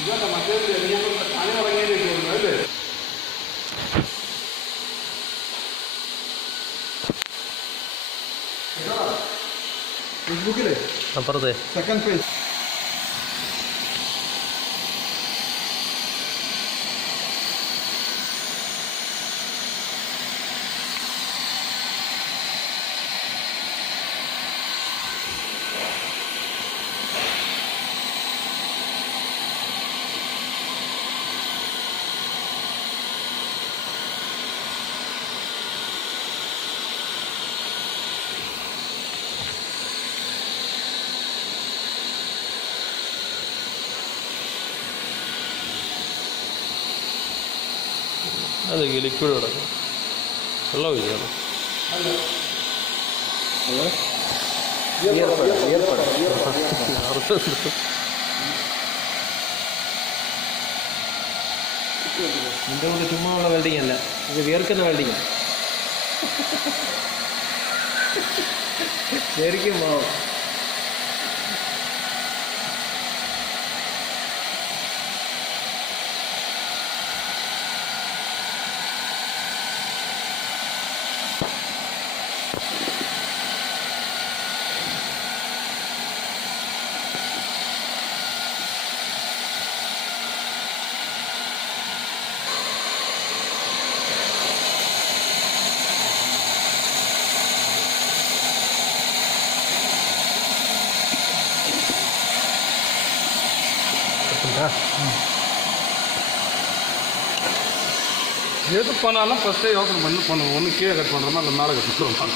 ഇതല്ല മറ്റേ പണി ഇറങ്ങിയിട്ട് അല്ലേ? ഫേസ്ബുക്കിലെ അപ്പുറത്തെ സെക്കൻഡ് പേജ്. അത് ലിക്വിഡ് കിടക്കും, വെള്ളം ഒഴിക്കണം. നിന്റെ കൊണ്ട് ചുമ്മാ ഉള്ള വെൽഡിങ് അല്ല, ഇത് വിയർക്കുന്ന വെൽഡിങ്. ശരിക്കും പാവം. எது பண்ணாலும் ஃபஸ்ட்டே யோசனை பண்ணி பண்ணுவோம். ஒன்று கீழே கட் பண்ணுறோமா இல்லை மேலே கட் பண்ணுறோமா.